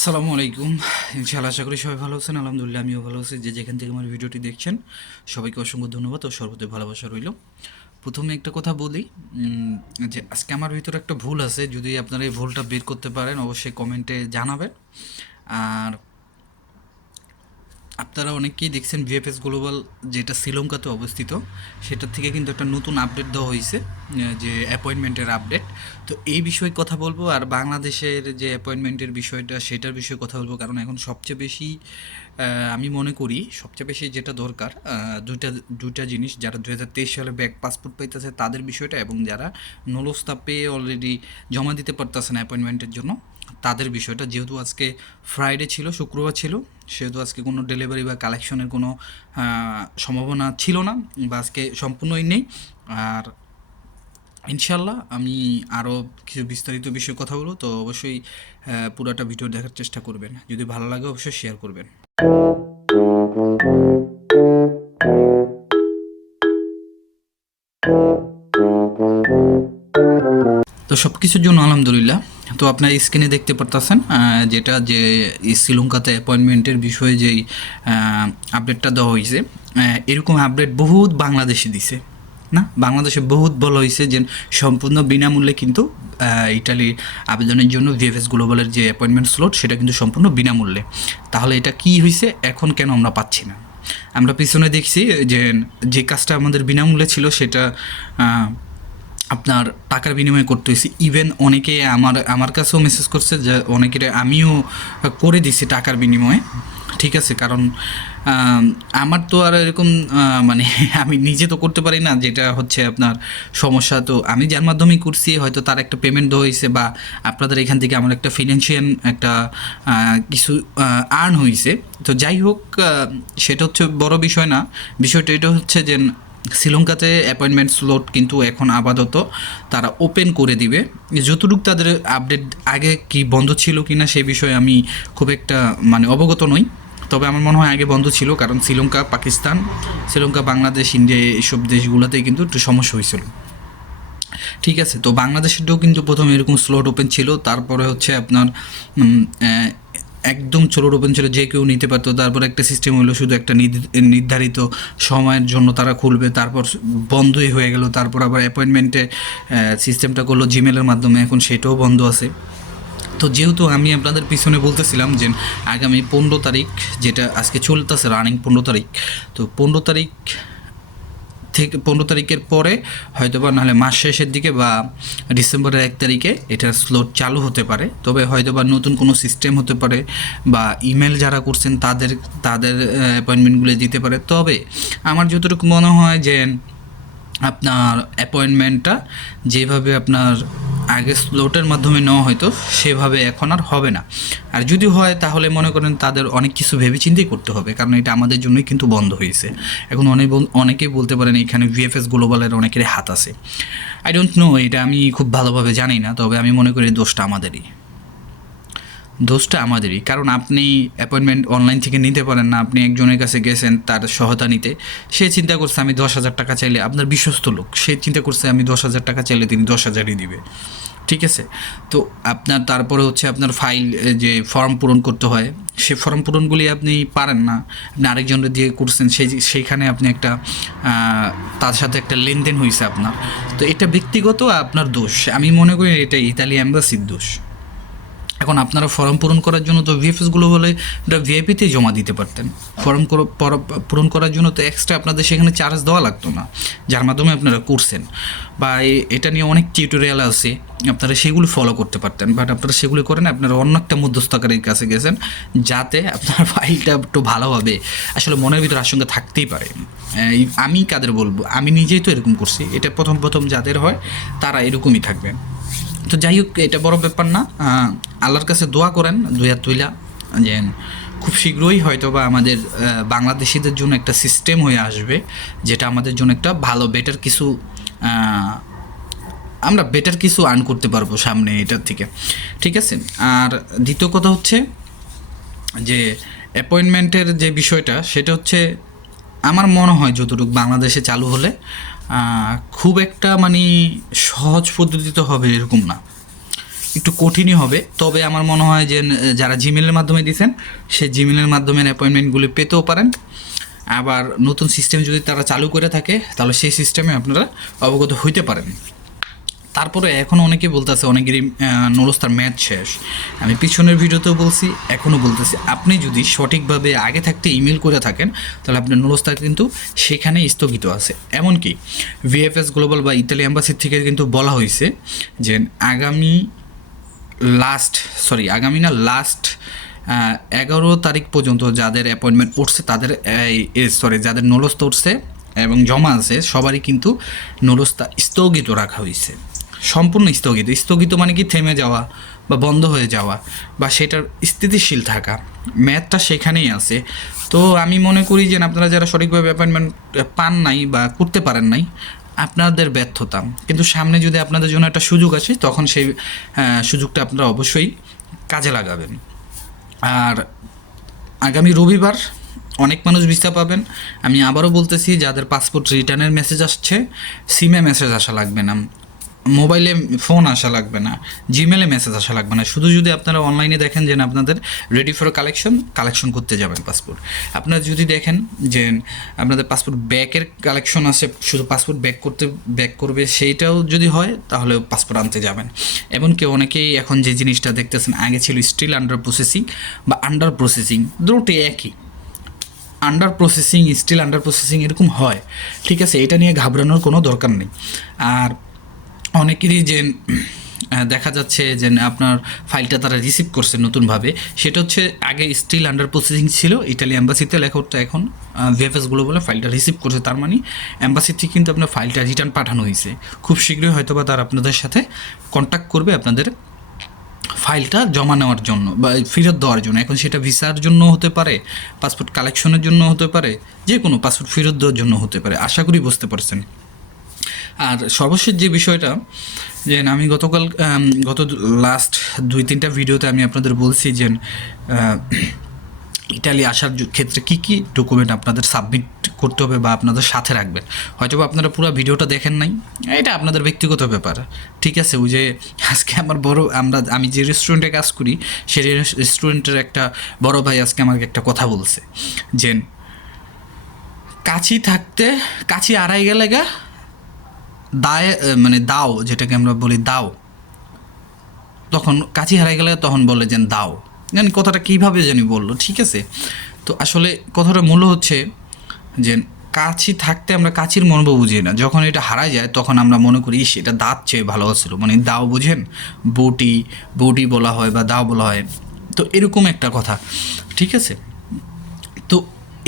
আসসালামু আলাইকুম। ইনশাআল্লাহ আশা করি সবাই ভালো আছেন। আলহামদুলিল্লাহ আমিও ভালো আছি। যে যেখান থেকে আমার ভিডিওটি দেখছেন সবাইকে অসংখ্য ধন্যবাদ ও সর্বদাই ভালোবাসা রইল। প্রথমে একটা কথা বলি, যে আজকে আমার ভিতরে একটা ভুল আছে। যদি আপনারা এই ভুলটা বের করতে পারেন অবশ্যই কমেন্টে জানাবেন। আর আপনারা অনেকেই দেখছেন ভিএফএস গ্লোবাল যেটা শ্রীলঙ্কাতে অবস্থিত, সেটার থেকে কিন্তু একটা নতুন আপডেট দেওয়া হয়েছে, যে অ্যাপয়েন্টমেন্টের আপডেট। তো এই বিষয়ে কথা বলবো, আর বাংলাদেশের যে অ্যাপয়েন্টমেন্টের বিষয়টা সেটার বিষয়ে কথা বলবো। কারণ এখন সবচেয়ে বেশি আমি মনে করি সবচেয়ে বেশি যেটা দরকার, দুইটা দুইটা জিনিস, যারা 2023 সালে ব্যাক পাসপোর্ট পাইতেছে তাদের বিষয়টা, এবং যারা নলস্তা পেয়ে অলরেডি জমা দিতে পারতেছে না অ্যাপয়েন্টমেন্টের জন্য তাদের বিষয়টা। যেহেতু আজকে ফ্রাইডে ছিল, শুক্রবার ছিল, সেহেতু আজকে কোনো ডেলিভারি বা কালেকশনের কোনো সম্ভাবনা ছিল না, বা আজকে সম্পূর্ণই নেই। আর ইনশাল্লাহ আমি আরও কিছু বিস্তারিত বিষয়ে কথা বলবো, তো অবশ্যই পুরোটা ভিডিও দেখার চেষ্টা করবেন। যদি ভালো লাগে অবশ্যই শেয়ার করবেন। তো সব কিছুর জন্য আলহামদুলিল্লাহ। তো আপনার স্ক্রিনে দেখতে পারতেছেন যেটা যে শ্রীলঙ্কাতে অ্যাপয়েন্টমেন্টের বিষয়ে যেই আপডেটটা দেওয়া হয়েছে, এরকম আপডেট বহুত বাংলাদেশে দিছে না, বাংলাদেশে বহুত বলা হয়েছে যে সম্পূর্ণ বিনামূল্যে কিন্তু ইটালির আবেদনের জন্য ভিএফএস গ্লোবালের যে অ্যাপয়েন্টমেন্ট স্লট সেটা কিন্তু সম্পূর্ণ বিনামূল্যে। তাহলে এটা কি হয়েছে, এখন কেন আমরা পাচ্ছি না? আমরা পিছনে দেখছি যে যে কাজটা আমাদের বিনামূল্যে ছিল সেটা আপনার টাকার বিনিময়ে করতে হয়েছে। ইভেন অনেকে আমার কাছেও মেসেজ করছে যে অনেকের আমিও করে দিছি টাকার বিনিময়ে, ঠিক আছে। কারণ আমার তো আর এরকম মানে আমি নিজে তো করতে পারি না, যেটা হচ্ছে আপনার সমস্যা। তো আমি যার মাধ্যমে করছি হয়তো তার একটা পেমেন্ট দেওয়া হয়েছে, বা আপনাদের এখান থেকে আমার একটা ফিনান্সিয়াল একটা কিছু আর্ন হয়েছে। তো যাই হোক, সেটা হচ্ছে বড় বিষয় না। বিষয়টা এটা হচ্ছে যে শ্রীলঙ্কাতে অ্যাপয়েন্টমেন্ট স্লট কিন্তু এখন আপাতত তারা ওপেন করে দিবে। যতটুকু তাদের আপডেট, আগে কি বন্ধ ছিল কি না সেই বিষয়ে আমি খুব একটা মানে অবগত নই, তবে আমার মনে হয় আগে বন্ধ ছিল। কারণ শ্রীলঙ্কা, পাকিস্তান, শ্রীলঙ্কা, বাংলাদেশ, ইন্ডিয়া এইসব দেশগুলোতেই কিন্তু একটু সমস্যা হয়েছিল, ঠিক আছে। তো বাংলাদেশেরটাও কিন্তু প্রথমে এরকম স্লট ওপেন ছিল, তারপরে হচ্ছে আপনার একদম স্লট ওপেন ছিল, যে কেউ নিতে পারতো। তারপর একটা সিস্টেম হলো শুধু একটা নির্ধারিত সময়ের জন্য তারা খুলবে, তারপর বন্ধই হয়ে গেল। তারপর আবার অ্যাপয়েন্টমেন্টে সিস্টেমটা করলো জিমেলের মাধ্যমে, এখন সেটাও বন্ধ আছে। তো যেহেতু আমি আপনাদের পিছনে বলতেছিলাম যে আগামী 15 তারিখ, যেটা আজকে চলতেছে রানিং 15 তারিখ, তো 15 তারিখ থেকে 15 তারিখের পরে হয়তো বা নাহলে মাস শেষের দিকে বা ডিসেম্বরের 1 তারিখে এটার স্লট চালু হতে পারে। তবে হয়তো বা নতুন কোনো সিস্টেম হতে পারে, বা ইমেল যারা করছেন তাদের তাদের অ্যাপয়েন্টমেন্টগুলো দিতে পারে। তবে আমার যতটুকু মনে হয় যে আপনার অ্যাপয়েন্টমেন্টটা যেভাবে আপনার আগে স্লটের মাধ্যমে নেওয়া হয়তো সেভাবে এখন আর হবে না। আর যদি হয় তাহলে মনে করেন তাদের অনেক কিছু ভেবেচিন্তেই করতে হবে, কারণ এটা আমাদের জন্যই কিন্তু বন্ধ হয়েছে। এখন অনেকেই বলতে পারেন এখানে ভিএফএস গ্লোবালের অনেকেরই হাত আছে। আই ডোন্ট নো, এটা আমি খুব ভালোভাবে জানি না, তবে আমি মনে করি দোষটা আমাদেরই। কারণ আপনি অ্যাপয়েন্টমেন্ট অনলাইন থেকে নিতে পারেন না, আপনি একজনের কাছে গেছেন তার সহায়তা নিতে, সে চিন্তা করছে আমি 10,000 টাকা চাইলে, আপনার বিশ্বস্ত লোক, সে চিন্তা করছে আমি 10,000 টাকা চাইলে তিনি 10,000ই দিবে, ঠিক আছে। তো আপনার তারপরে হচ্ছে আপনার ফাইল, যে ফর্ম পূরণ করতে হয়, সে ফর্ম পূরণগুলি আপনি পারেন না, আপনি আরেকজনের দিয়ে করছেন, সেইখানে আপনি একটা তার সাথে একটা লেনদেন হয়েছে আপনার। তো এটা ব্যক্তিগত আপনার দোষ, আমি মনে করি এটা ইতালি অ্যাম্বাসির দোষ। এখন আপনারা ফর্ম পূরণ করার জন্য তো ভিএফএসগুলো বলে এটা ভিআইপিতেই জমা দিতে পারতেন। ফর্ম পূরণ করার জন্য তো এক্সট্রা আপনাদের সেখানে চার্জ দেওয়া লাগতো না, যার মাধ্যমে আপনারা করছেন। বা এটা নিয়ে অনেক টিউটোরিয়াল আছে, আপনারা সেগুলো ফলো করতে পারতেন, বাট আপনারা সেগুলো করেন। আপনারা অন্য একটা মধ্যস্থকারীর কাছে গেছেন, যাতে আপনার ফাইলটা একটু ভালোভাবে, আসলে মনের ভিতরে আশঙ্কা থাকতেই পারে। আমি কাদের বলবো, আমি নিজেই তো এরকম করছি। এটা প্রথম প্রথম যাদের হয় তারা এরকমই থাকবেন। তো যাই হোক, এটা বড় ব্যাপার না। আল্লাহর কাছে দোয়া করেন দুই হাত তুইলা, যে খুব শীঘ্রই হয়তো বা আমাদের বাংলাদেশিদের জন্য একটা সিস্টেম হয়ে আসবে, যেটা আমাদের জন্য একটা ভালো বেটার কিছু, আমরা বেটার কিছু আর্ন করতে পারবো সামনে এটার থেকে, ঠিক আছে। আর দ্বিতীয় কথা হচ্ছে যে অ্যাপয়েন্টমেন্টের যে বিষয়টা, সেটা হচ্ছে আমার মনে হয় যতটুকু বাংলাদেশে চালু হলে খুব একটা মানে সহজ পদ্ধতিতে হবে এরকম না। একটু কঠিনই হবে। তবে আমার মনে হয় যে যারা জিমেলের মাধ্যমে দিয়েছেন সেই জিমেলের মাধ্যমে অ্যাপয়েন্টমেন্টগুলি পেতেও পারেন। আবার নতুন সিস্টেম যদি তারা চালু করে থাকে তাহলে সেই সিস্টেমে আপনারা অবগত হইতে পারেন। তারপরে এখন অনেকে বলতেছে অনেকেরই নুরস্তার ম্যাচ শেষ। আমি পিছনের ভিডিওতেও বলছি, এখনও বলতেছি, আপনি যদি সঠিকভাবে আগে থাকতে ইমেল করে থাকেন তাহলে আপনার নুরস্তার কিন্তু সেখানেই স্থগিত আছে। এমনকি ভিএফএস গ্লোবাল বা ইতালি অ্যাম্বাসির থেকে কিন্তু বলা হয়েছে যে লাস্ট 11 তারিখ পর্যন্ত যাদের অ্যাপয়েন্টমেন্ট উঠছে তাদের যাদের নুরস্তা উঠছে এবং জমা আছে সবারই কিন্তু নুরস্তা স্থগিত রাখা হয়েছে, সম্পূর্ণ স্থগিত মানে কি থেমে যাওয়া বা বন্ধ হয়ে যাওয়া বা সেটার স্থিতিশীল থাকা, ম্যাথটা সেখানেই আছে। তো আমি মনে করি যে আপনারা যারা সঠিকভাবে অ্যাপয়েন্টমেন্ট পান নাই বা করতে পারেন নাই আপনাদের ব্যর্থতা, কিন্তু সামনে যদি আপনাদের জন্য একটা সুযোগ আসে তখন সেই সুযোগটা আপনারা অবশ্যই কাজে লাগাবেন। আর আগামী রবিবার অনেক মানুষ ভিসা পাবেন। আমি আবারও বলতেছি, যাদের পাসপোর্ট রিটার্নের মেসেজ আসছে সিমে মেসেজ আসা লাগবে না, মোবাইলে ফোন আসা লাগবে না, জিমেলে মেসেজ আসা লাগবে না। শুধু যদি আপনারা অনলাইনে দেখেন যে আপনাদের রেডি ফর কালেকশন করতে যাবেন পাসপোর্ট, আপনারা যদি দেখেন যে আপনাদের পাসপোর্ট ব্যাকের কালেকশন আছে, শুধু পাসপোর্ট ব্যাক করবে, সেইটাও যদি হয় তাহলে পাসপোর্ট আনতে যাবেন। এমনকি অনেকেই এখন যে জিনিসটা দেখতেছেন, আগে ছিল স্টিল আন্ডার প্রসেসিং বা আন্ডার প্রসেসিং, দুটোই একই, স্টিল আন্ডার প্রসেসিং এরকম হয়, ঠিক আছে। এটা নিয়ে ঘাবড়ানোর কোনো দরকার নেই। আর অনেকেরই যে দেখা যাচ্ছে যে আপনার ফাইলটা তারা রিসিভ করছে নতুনভাবে, সেটা হচ্ছে আগে স্টিল আন্ডার প্রসেসিং ছিল, ইটালি অ্যাম্বাসিতে লেখা হতো, এখন ভিএফএসগুলো বলে ফাইলটা রিসিভ করছে, তার মানে অ্যাম্বাসি থেকে কিন্তু আপনার ফাইলটা রিটার্ন পাঠানো হয়েছে। খুব শীঘ্রই হয়তো বা তারা আপনাদের সাথে কন্ট্যাক্ট করবে আপনাদের ফাইলটা জমা নেওয়ার জন্য বা ফেরত দেওয়ার জন্য। এখন সেটা ভিসার জন্য হতে পারে, পাসপোর্ট কালেকশনের জন্য হতে পারে, যে কোনো পাসপোর্ট ফেরত দেওয়ার জন্য হতে পারে। আশা করি বুঝতে পারছেন। আর সর্বশেষ যে বিষয়টা, যে আমি গত লাস্ট 2-3টা ভিডিওতে আমি আপনাদের বলছি যে ইটালি আসার ক্ষেত্রে কী কী ডকুমেন্ট আপনাদের সাবমিট করতে হবে বা আপনাদের সাথে রাখবেন। হয়তো বা আপনারা পুরো ভিডিওটা দেখেন নাই, এটা আপনাদের ব্যক্তিগত ব্যাপার, ঠিক আছে। ওই যে আজকে আমার আমি যে রেস্টুরেন্টে কাজ করি সেই রেস্টুরেন্টের একটা বড় ভাই আজকে আমাকে একটা কথা বলছে যে কাছি আড়াই গেলে দাও, যেটাকে আমরা বলি দাও, তখন কাছি হারাই গেলে তখন বলে যে দাও, জানি কথাটা কীভাবে জানি বললো, ঠিক আছে। তো আসলে কথাটা মূল্য হচ্ছে যে কাছি থাকতে আমরা কাছির মর্ম বুঝি না, যখন এটা হারায় যায় তখন আমরা মনে করি সেটা দাঁত চেয়ে ভালো ছিল, মানে দাও বুঝেন, বউটি বলা হয় বা দাও বলা হয়, তো এরকম একটা কথা, ঠিক আছে। তো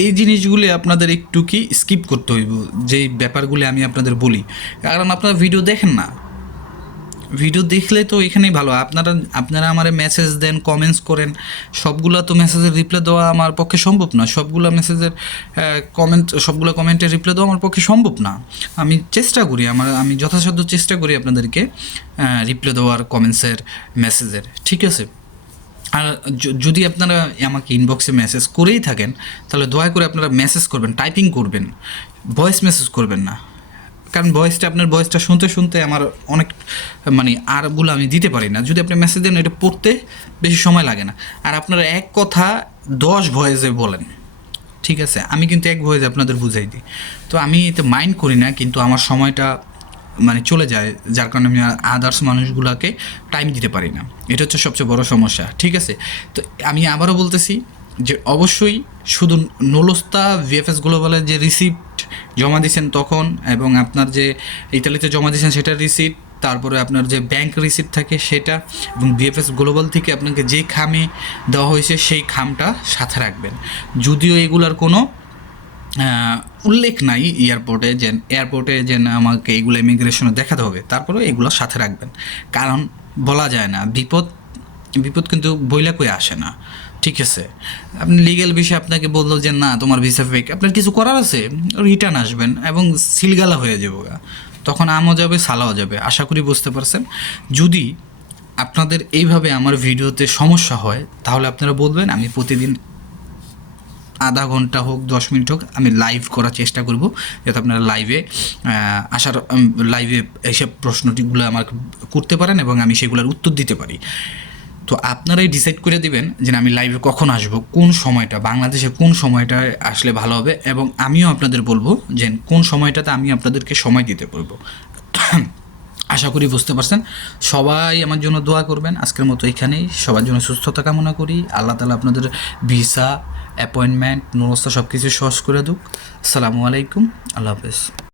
এই জিনিসগুলি আপনাদের একটু কি স্কিপ করতে হইব, যেই ব্যাপারগুলি আমি আপনাদের বলি, কারণ আপনারা ভিডিও দেখেন না, ভিডিও দেখলে তো এখানেই ভালো। আপনারা আমার মেসেজ দেন, কমেন্টস করেন, সবগুলো তো মেসেজের রিপ্লাই দেওয়া আমার পক্ষে সম্ভব না, সবগুলো কমেন্টের রিপ্লাই দেওয়া আমার পক্ষে সম্ভব না। আমি চেষ্টা করি, আমি যথাসাধ্য চেষ্টা করি আপনাদেরকে রিপ্লাই দেওয়ার কমেন্টসের, মেসেজের, ঠিক আছে। আর যদি আপনারা আমাকে ইনবক্সে মেসেজ করেই থাকেন তাহলে দয়া করে আপনারা মেসেজ করবেন, টাইপিং করবেন, ভয়েস মেসেজ করবেন না, কারণ আপনার ভয়েসটা শুনতে শুনতে আমার অনেক আরগুলো আমি দিতে পারি না। যদি আপনি মেসেজ দেন এটা পড়তে বেশি সময় লাগে না। আর আপনারা এক কথা 10 ভয়েসে বলেন, ঠিক আছে, আমি কিন্তু এক ভয়েসে আপনাদের বুঝাই দিই। তো আমি এতে মাইন্ড করি না, কিন্তু আমার সময়টা চলে যায়, যার কারণে আমি আদার্স মানুষগুলোকে টাইম দিতে পারি না, এটা হচ্ছে সবচেয়ে বড় সমস্যা, ঠিক আছে। তো আমি আবারও বলতেছি যে অবশ্যই শুধু নুরস্তা ভিএফএস গ্লোবালের যে রিসিপ্ট জমা দিয়েছেন তখন, এবং আপনার যে ইতালিতে জমা দিয়েছেন সেটার রিসিপ্ট, তারপরে আপনার যে ব্যাংক রিসিপ্ট থাকে সেটা, এবং ভিএফএস গ্লোবাল থেকে আপনাকে যে খামে দেওয়া হয়েছে সেই খামটা সাথে রাখবেন। যদিও এগুলার কোনো উল্লেখ নাই এয়ারপোর্টে যে আমাকে এগুলো ইমিগ্রেশনে দেখাতে হবে, তারপরেও এগুলো সাথে রাখবেন, কারণ বলা যায় না, বিপদ কিন্তু বইলা কই আসে না, ঠিক আছে। আপনি লিগ্যাল বিষয়ে আপনাকে বললো যে না তোমার ভিসা ফেক, আপনার কিছু করার আছে, রিটার্ন আসবেন এবং সিলগালা হয়ে যাবো, তখন আমও যাবে সালাও যাবে। আশা করি বুঝতে পারছেন। যদি আপনাদের এইভাবে আমার ভিডিওতে সমস্যা হয় তাহলে আপনারা বলবেন, আমি প্রতিদিন আধা ঘন্টা হোক 10 মিনিট হোক আমি লাইভ করার চেষ্টা করব, যাতে আপনারা লাইভে আসার লাইভে এসব প্রশ্নটিগুলো আমার করতে পারেন এবং আমি সেগুলোর উত্তর দিতে পারি। তো আপনারাই ডিসাইড করে দিবেন যে আমি লাইভে কখন আসব, কোন সময়টা, বাংলাদেশে কোন সময়টা আসলে ভালো হবে, এবং আমিও আপনাদের বলবো যে কোন সময়টাতে আমি আপনাদেরকে সময় দিতে পারবো। আশা করি বুঝতে পারছেন। সবাই আমার জন্য দোয়া করবেন। আজকের মতো এখানেই, সবার জন্য সুস্থতা কামনা করি। আল্লাহ তাআলা আপনাদের ভিসা, অ্যাপয়েন্টমেন্ট, নুরস্তা সব কিছু সহজ করে দুক। আসসালামু আলাইকুম, আল্লাহ হাফেজ।